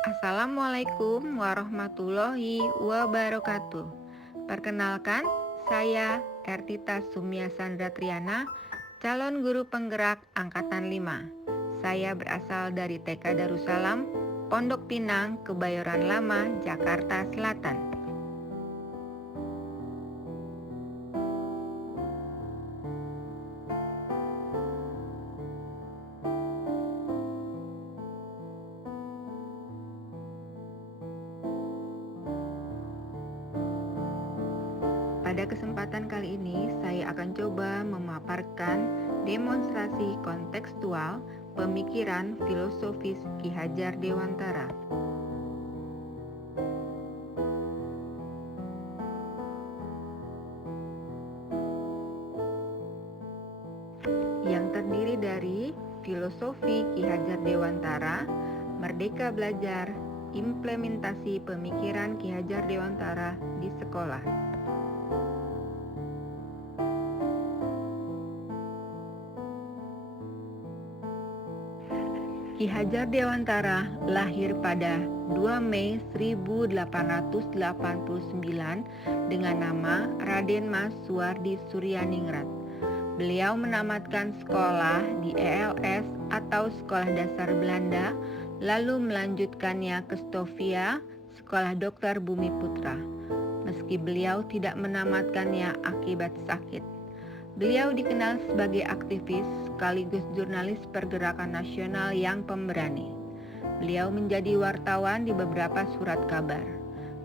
Assalamualaikum warahmatullahi wabarakatuh. Perkenalkan, saya Ertita Sumia Sandra Triana, calon guru penggerak Angkatan 5. Saya berasal dari TK Darussalam, Pondok Pinang, Kebayoran Lama, Jakarta Selatan. Pada kesempatan kali ini, saya akan coba memaparkan demonstrasi kontekstual pemikiran filosofis Ki Hajar Dewantara. Yang terdiri dari filosofi Ki Hajar Dewantara, Merdeka Belajar, implementasi pemikiran Ki Hajar Dewantara di sekolah. Ki Hajar Dewantara lahir pada 2 Mei 1889 dengan nama Raden Mas Suwardi Suryaningrat. Beliau menamatkan sekolah di ELS atau Sekolah Dasar Belanda, lalu melanjutkannya ke Stovia, Sekolah Dokter Bumi Putra. Meski beliau tidak menamatkannya akibat sakit. Beliau dikenal sebagai aktivis sekaligus jurnalis pergerakan nasional yang pemberani. Beliau menjadi wartawan di beberapa surat kabar.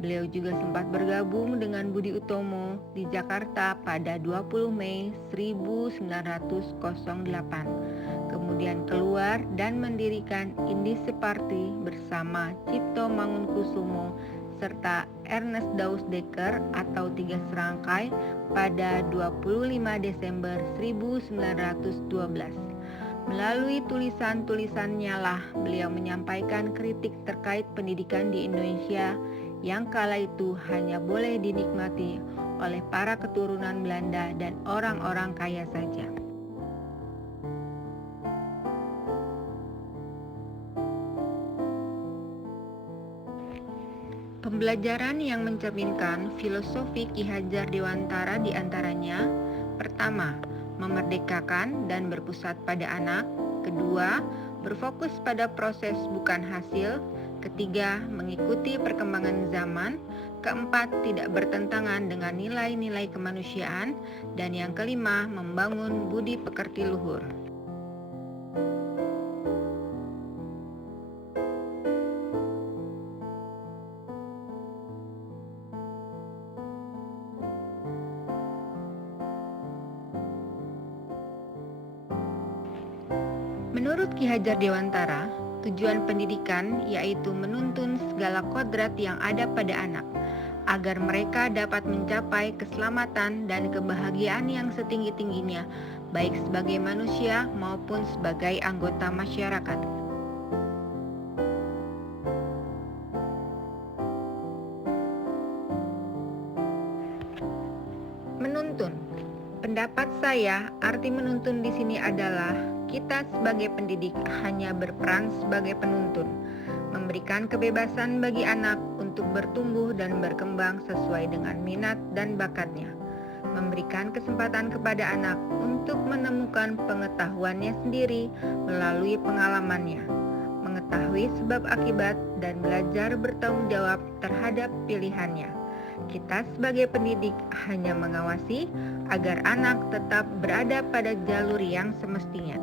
Beliau juga sempat bergabung dengan Budi Utomo di Jakarta pada 20 Mei 1908. Kemudian keluar dan mendirikan Indise Party bersama Cipto Mangunkusumo serta Ernest Dausdeker atau Tiga Serangkai pada 25 Desember 1912. Melalui tulisan-tulisannya lah beliau menyampaikan kritik terkait pendidikan di Indonesia yang kala itu hanya boleh dinikmati oleh para keturunan Belanda dan orang-orang kaya saja. Pembelajaran yang mencerminkan filosofi Ki Hajar Dewantara diantaranya: pertama, memerdekakan dan berpusat pada anak; kedua, berfokus pada proses bukan hasil; ketiga, mengikuti perkembangan zaman; keempat, tidak bertentangan dengan nilai-nilai kemanusiaan; dan yang kelima, membangun budi pekerti luhur. Menurut Ki Hajar Dewantara, tujuan pendidikan yaitu menuntun segala kodrat yang ada pada anak, agar mereka dapat mencapai keselamatan dan kebahagiaan yang setinggi-tingginya, baik sebagai manusia maupun sebagai anggota masyarakat. Menuntun. Pendapat saya, arti menuntun di sini adalah kita sebagai pendidik hanya berperan sebagai penuntun, memberikan kebebasan bagi anak untuk bertumbuh dan berkembang sesuai dengan minat dan bakatnya, memberikan kesempatan kepada anak untuk menemukan pengetahuannya sendiri melalui pengalamannya, mengetahui sebab akibat dan belajar bertanggung jawab terhadap pilihannya. Kita sebagai pendidik hanya mengawasi agar anak tetap berada pada jalur yang semestinya.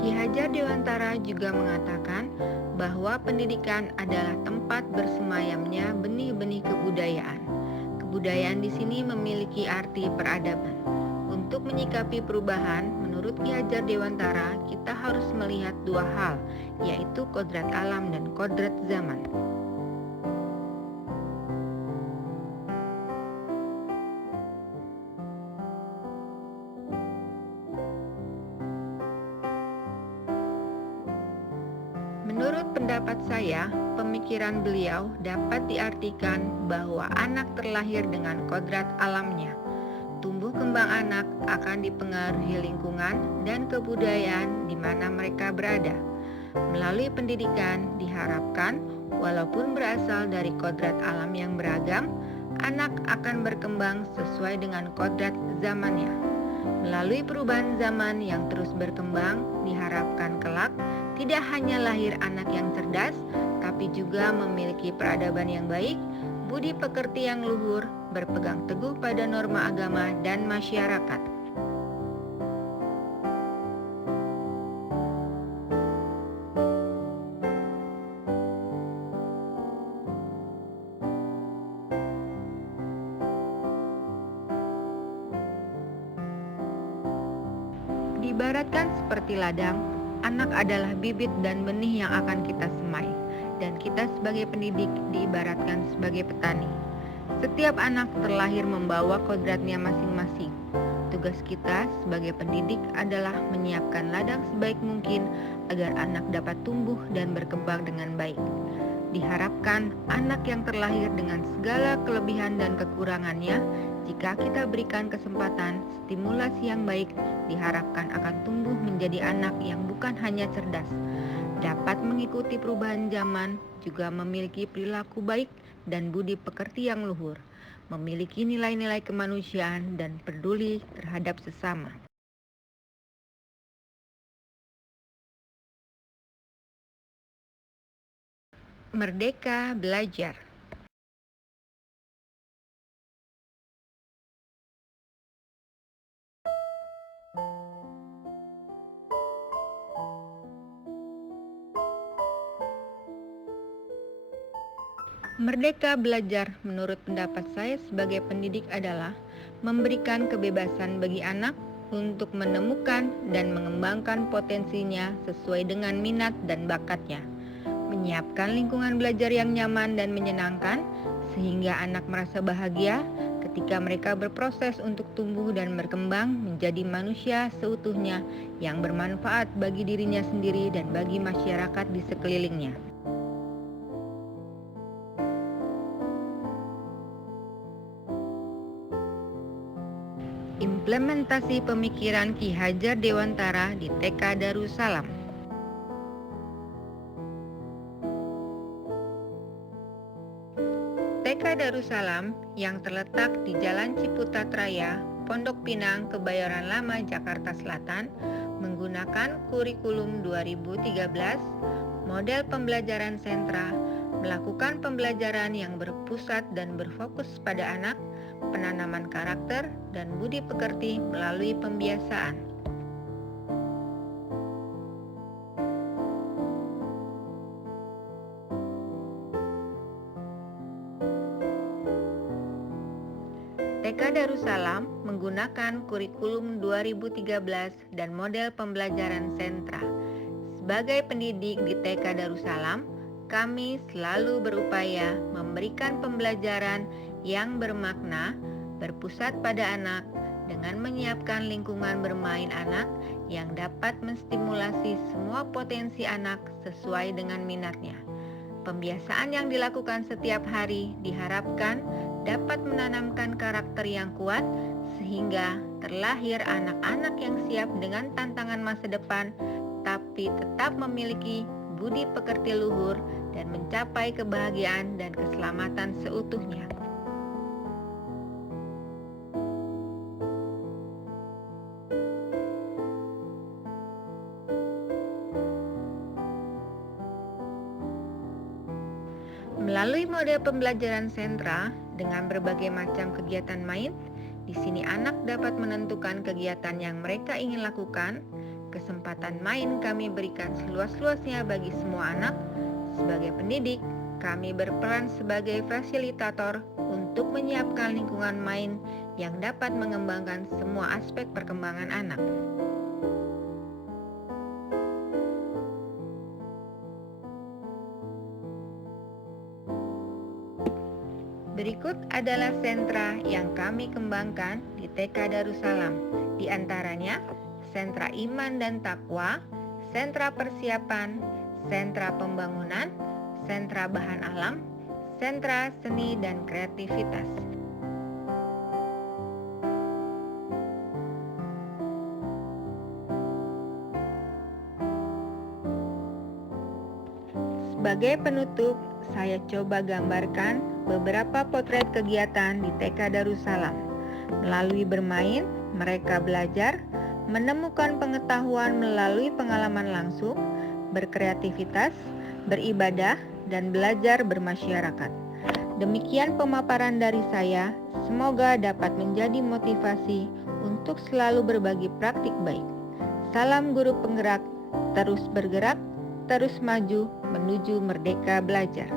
Ki Hajar Dewantara juga mengatakan bahwa pendidikan adalah tempat bersemayamnya benih-benih kebudayaan. Kebudayaan di sini memiliki arti peradaban. Untuk menyikapi perubahan, menurut Ki Hajar Dewantara, kita harus melihat dua hal, yaitu kodrat alam dan kodrat zaman. Menurut pendapat saya, pemikiran beliau dapat diartikan bahwa anak terlahir dengan kodrat alamnya. Tumbuh kembang anak akan dipengaruhi lingkungan dan kebudayaan di mana mereka berada. Melalui pendidikan, diharapkan walaupun berasal dari kodrat alam yang beragam, anak akan berkembang sesuai dengan kodrat zamannya. Melalui perubahan zaman yang terus berkembang, diharapkan kelak tidak hanya lahir anak yang cerdas, tapi juga memiliki peradaban yang baik, budi pekerti yang luhur, berpegang teguh pada norma agama dan masyarakat. Diibaratkan seperti ladang, anak adalah bibit dan benih yang akan kita semai, dan kita sebagai pendidik diibaratkan sebagai petani. Setiap anak terlahir membawa kodratnya masing-masing. Tugas kita sebagai pendidik adalah menyiapkan ladang sebaik mungkin agar anak dapat tumbuh dan berkembang dengan baik. Diharapkan anak yang terlahir dengan segala kelebihan dan kekurangannya, jika kita berikan kesempatan, stimulasi yang baik, diharapkan akan tumbuh menjadi anak yang bukan hanya cerdas, dapat mengikuti perubahan zaman, juga memiliki perilaku baik dan budi pekerti yang luhur, memiliki nilai-nilai kemanusiaan dan peduli terhadap sesama. Merdeka belajar. Merdeka belajar menurut pendapat saya sebagai pendidik adalah memberikan kebebasan bagi anak untuk menemukan dan mengembangkan potensinya sesuai dengan minat dan bakatnya. Menyiapkan lingkungan belajar yang nyaman dan menyenangkan sehingga anak merasa bahagia ketika mereka berproses untuk tumbuh dan berkembang menjadi manusia seutuhnya yang bermanfaat bagi dirinya sendiri dan bagi masyarakat di sekelilingnya. Implementasi pemikiran Ki Hajar Dewantara di TK Darussalam. TK Darussalam yang terletak di Jalan Ciputat Raya, Pondok Pinang, Kebayoran Lama, Jakarta Selatan, menggunakan kurikulum 2013, model pembelajaran sentra, melakukan pembelajaran yang berpusat dan berfokus pada anak, penanaman karakter, dan budi pekerti melalui pembiasaan. TK Darussalam menggunakan kurikulum 2013 dan model pembelajaran sentra. Sebagai pendidik di TK Darussalam, kami selalu berupaya memberikan pembelajaran yang bermakna, berpusat pada anak, dengan menyiapkan lingkungan bermain anak yang dapat menstimulasi semua potensi anak sesuai dengan minatnya. Pembiasaan yang dilakukan setiap hari diharapkan dapat menanamkan karakter yang kuat sehingga terlahir anak-anak yang siap dengan tantangan masa depan, tapi tetap memiliki budi pekerti luhur dan mencapai kebahagiaan dan keselamatan seutuhnya. Melalui model pembelajaran sentra dengan berbagai macam kegiatan main, di sini anak dapat menentukan kegiatan yang mereka ingin lakukan. Kesempatan main kami berikan seluas-luasnya bagi semua anak. Sebagai pendidik, kami berperan sebagai fasilitator untuk menyiapkan lingkungan main yang dapat mengembangkan semua aspek perkembangan anak. Berikut adalah sentra yang kami kembangkan di TK Darussalam. Di antaranya, sentra iman dan takwa, sentra persiapan, sentra pembangunan, sentra bahan alam, sentra seni dan kreativitas. Sebagai penutup, saya coba gambarkan beberapa potret kegiatan di TK Darussalam. Melalui bermain, mereka belajar, menemukan pengetahuan melalui pengalaman langsung, berkreativitas, beribadah, dan belajar bermasyarakat. Demikian pemaparan dari saya, semoga dapat menjadi motivasi untuk selalu berbagi praktik baik. Salam guru penggerak, terus bergerak, terus maju menuju merdeka belajar.